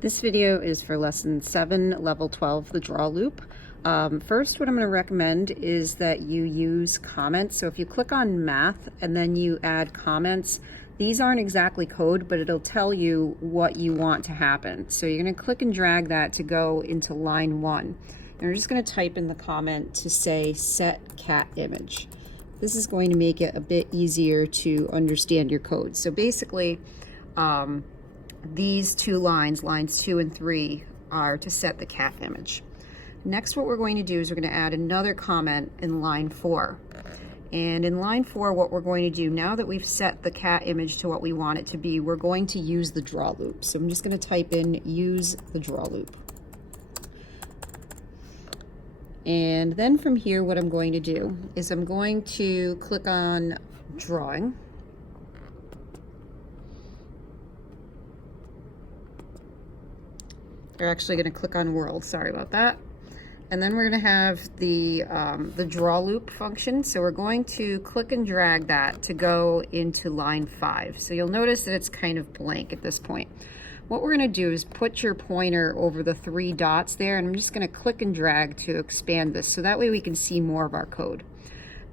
This video is for lesson 7, level 12, the draw loop. First, what I'm going to recommend is that you use comments. So if you click on math and then you add comments, these aren't exactly code, but it'll tell you what you want to happen. So you're going to click and drag that to go into line 1. And we're just going to type in the comment to say set cat image. This is going to make it a bit easier to understand your code. So basically, these two lines, lines 2 and 3, are to set the cat image. Next, what we're going to do is we're going to add another comment in line 4. And in line 4, what we're going to do, now that we've set the cat image to what we want it to be, we're going to use the draw loop. So I'm just going to type in use the draw loop. And then from here, what I'm going to do is I'm going to click on drawing. We're actually going to click on world, sorry about that. And then we're going to have the draw loop function. So we're going to click and drag that to go into line 5. So you'll notice that it's kind of blank at this point. What we're going to do is put your pointer over the 3 dots there, and I'm just going to click and drag to expand this so that way we can see more of our code.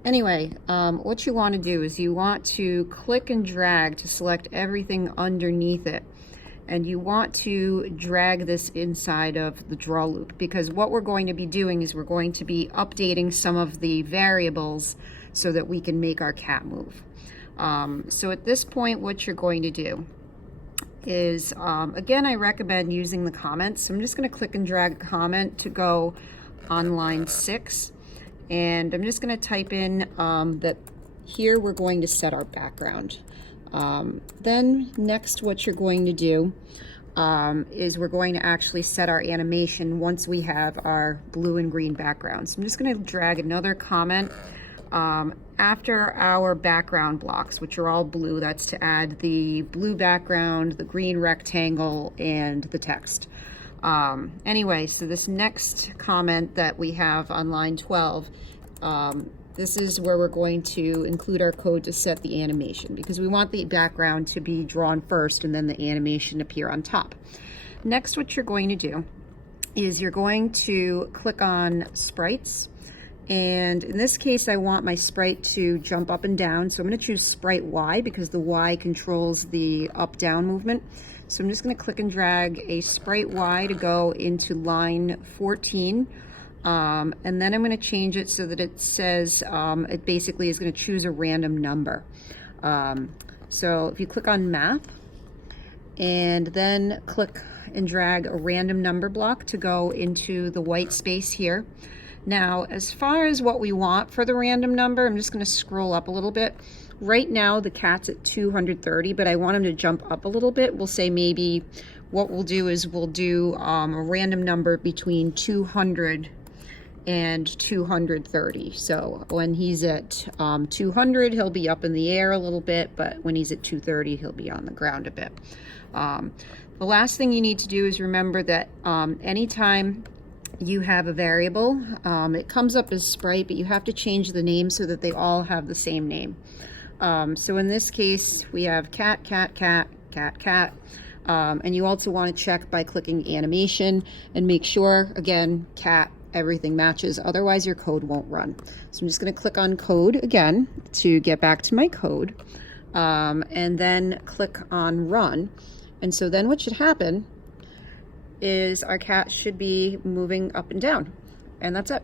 Anyway, what you want to do is you want to click and drag to select everything underneath it. And you want to drag this inside of the draw loop, because what we're going to be doing is we're going to be updating some of the variables so that we can make our cat move. So at this point, what you're going to do is, again, I recommend using the comments. So I'm just going to click and drag a comment to go on line 6. And I'm just going to type in that here we're going to set our background. Then next, what you're going to do is we're going to actually set our animation once we have our blue and green background. So I'm just going to drag another comment after our background blocks, which are all blue. That's to add the blue background, the green rectangle, and the text. Anyway, so this next comment that we have on line 12, this is where we're going to include our code to set the animation, because we want the background to be drawn first and then the animation appear on top. Next, what you're going to do is you're going to click on sprites. And in this case, I want my sprite to jump up and down. So I'm going to choose sprite Y because the Y controls the up-down movement. So I'm just going to click and drag a sprite Y to go into line 14. And then I'm going to change it so that it says it basically is going to choose a random number. So if you click on math and then click and drag a random number block to go into the white space here. Now, as far as what we want for the random number, I'm just going to scroll up a little bit. Right now, the cat's at 230, but I want him to jump up a little bit. We'll say maybe what we'll do is we'll do a random number between 200 and 230. So when he's at 200, he'll be up in the air a little bit, but when he's at 230, he'll be on the ground a bit. The last thing you need to do is remember that anytime you have a variable, it comes up as sprite, but you have to change the name so that they all have the same name. So in this case, we have cat, cat, cat, cat, cat. And you also want to check by clicking animation and make sure, again, cat, everything matches, otherwise your code won't run. So I'm just going to click on code again to get back to my code, and then click on run. And so then what should happen is our cat should be moving up and down, and that's it.